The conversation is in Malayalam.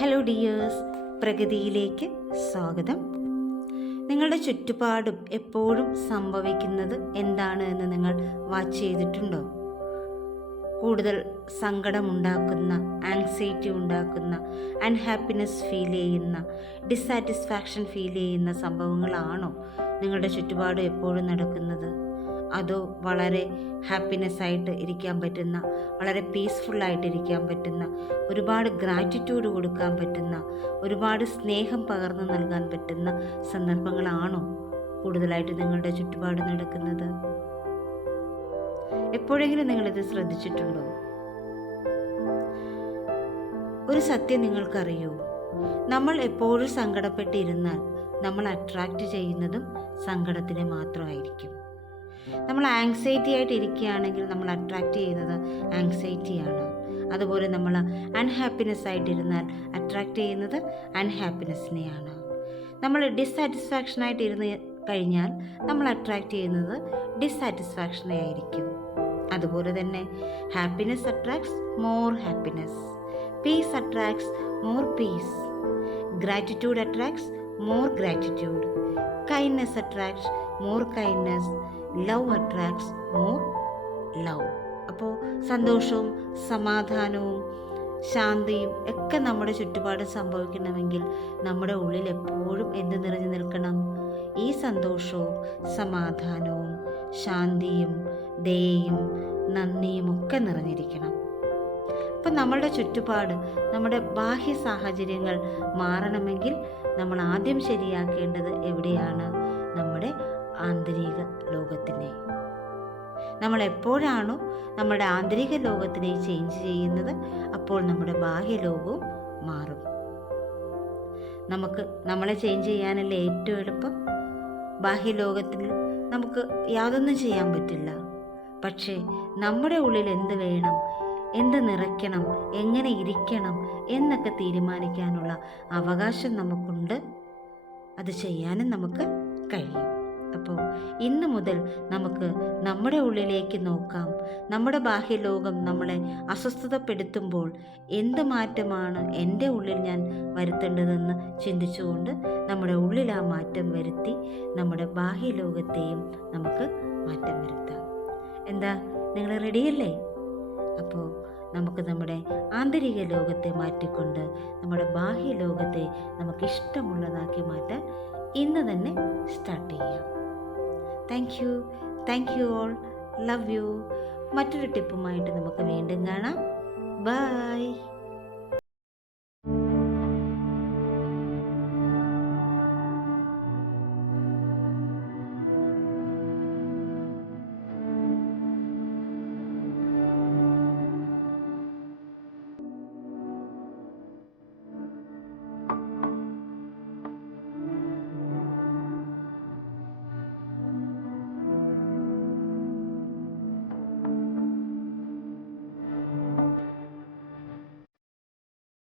ഹലോ ഡിയേഴ്സ്, പ്രഗതിയിലേക്ക് സ്വാഗതം. നിങ്ങളുടെ ചുറ്റുപാടും എപ്പോഴും സംഭവിക്കുന്നത് എന്താണ് എന്ന് നിങ്ങൾ വാച്ച് ചെയ്തിട്ടുണ്ടോ? കൂടുതൽ സങ്കടമുണ്ടാക്കുന്ന, ആങ്സൈറ്റി ഉണ്ടാക്കുന്ന, അൺഹാപ്പിനെസ് ഫീൽ ചെയ്യുന്ന, ഡിസാറ്റിസ്ഫാക്ഷൻ ഫീൽ ചെയ്യുന്ന സംഭവങ്ങളാണോ നിങ്ങളുടെ ചുറ്റുപാടും എപ്പോഴും നടക്കുന്നത്? അതോ വളരെ ഹാപ്പിനെസ് ആയിട്ട് ഇരിക്കാൻ പറ്റുന്ന, വളരെ പീസ്ഫുള്ളായിട്ട് ഇരിക്കാൻ പറ്റുന്ന, ഒരുപാട് ഗ്രാറ്റിറ്റ്യൂഡ് കൊടുക്കാൻ പറ്റുന്ന, ഒരുപാട് സ്നേഹം പകർന്നു നൽകാൻ പറ്റുന്ന സന്ദർഭങ്ങളാണോ കൂടുതലായിട്ട് നിങ്ങളുടെ ചുറ്റുപാട് നടക്കുന്നത്? എപ്പോഴെങ്കിലും നിങ്ങളിത് ശ്രദ്ധിച്ചിട്ടുണ്ടോ? ഒരു സത്യം നിങ്ങൾക്കറിയോ? നമ്മൾ എപ്പോഴും സങ്കടപ്പെട്ടിരുന്നാൽ നമ്മൾ അട്രാക്റ്റ് ചെയ്യുന്നതും സങ്കടത്തിനെ മാത്രമായിരിക്കും. നമ്മൾ ആങ്സൈറ്റി ആയിട്ട് ഇരിക്കുകയാണെങ്കിൽ നമ്മൾ അട്രാക്റ്റ് ചെയ്യുന്നത് ആങ്സൈറ്റിയാണ്. അതുപോലെ നമ്മൾ അൺഹാപ്പിനെസ് ആയിട്ടിരുന്നാൽ അട്രാക്റ്റ് ചെയ്യുന്നത് അൺഹാപ്പിനെസ്സിനെയാണ്. നമ്മൾ ഡിസാറ്റിസ്ഫാക്ഷൻ ആയിട്ട് ഇരുന്ന് കഴിഞ്ഞാൽ നമ്മൾ അട്രാക്റ്റ് ചെയ്യുന്നത് ഡിസാറ്റിസ്ഫാക്ഷനെ ആയിരിക്കും. അതുപോലെ തന്നെ happiness attracts more happiness, peace attracts more peace, gratitude attracts more gratitude, kindness attracts more kindness, love attracts more love. അപ്പോൾ സന്തോഷവും സമാധാനവും ശാന്തിയും ഒക്കെ നമ്മുടെ ചുറ്റുപാട് സംഭവിക്കണമെങ്കിൽ നമ്മുടെ ഉള്ളിൽ എപ്പോഴും എന്ത് നിറഞ്ഞു നിൽക്കണം? ഈ സന്തോഷവും സമാധാനവും ശാന്തിയും ദയയും നന്ദിയും ഒക്കെ നിറഞ്ഞിരിക്കണം. അപ്പം നമ്മളുടെ ചുറ്റുപാട്, നമ്മുടെ ബാഹ്യ സാഹചര്യങ്ങൾ മാറണമെങ്കിൽ നമ്മൾ ആദ്യം ശരിയാക്കേണ്ടത് എവിടെയാണ്? നമ്മുടെ ആന്തരിക ലോകത്തിനെ. നമ്മൾ എപ്പോഴാണോ നമ്മുടെ ആന്തരിക ലോകത്തിനെ ചേഞ്ച് ചെയ്യുന്നത്, അപ്പോൾ നമ്മുടെ ബാഹ്യ ലോകവും മാറും. നമുക്ക് നമ്മളെ ചേഞ്ച് ചെയ്യാനല്ലേ ഏറ്റവും എളുപ്പം. ബാഹ്യലോകത്തിൽ നമുക്ക് യാതൊന്നും ചെയ്യാൻ പറ്റില്ല. പക്ഷേ നമ്മുടെ ഉള്ളിൽ എന്ത് വേണം, എന്ത് നിറയ്ക്കണം, എങ്ങനെ ഇരിക്കണം എന്നൊക്കെ തീരുമാനിക്കാനുള്ള അവകാശം നമുക്കുണ്ട്. അത് ചെയ്യാനും നമുക്ക് കഴിയും. അപ്പോൾ ഇന്ന് മുതൽ നമുക്ക് നമ്മുടെ ഉള്ളിലേക്ക് നോക്കാം. നമ്മുടെ ബാഹ്യലോകം നമ്മളെ അസ്വസ്ഥതപ്പെടുത്തുമ്പോൾ എന്ത് മാറ്റമാണ് എൻ്റെ ഉള്ളിൽ ഞാൻ വരുത്തേണ്ടതെന്ന് ചിന്തിച്ചുകൊണ്ട് നമ്മുടെ ഉള്ളിൽ ആ മാറ്റം വരുത്തി നമ്മുടെ ബാഹ്യലോകത്തെയും നമുക്ക് മാറ്റം വരുത്താം. എന്താ, നിങ്ങൾ റെഡിയല്ലേ? അപ്പോൾ നമുക്ക് നമ്മുടെ ആന്തരിക ലോകത്തെ മാറ്റിക്കൊണ്ട് നമ്മുടെ ബാഹ്യ ലോകത്തെ നമുക്ക് ഇഷ്ടമുള്ളതാക്കി മാറ്റാൻ ഇന്ന് തന്നെ സ്റ്റാർട്ട് ചെയ്യാം. Thank you all. Love you. മറ്റൊരു ടിപ്പുമായിട്ട് നമുക്ക് വീണ്ടും കാണാം. ബൈ.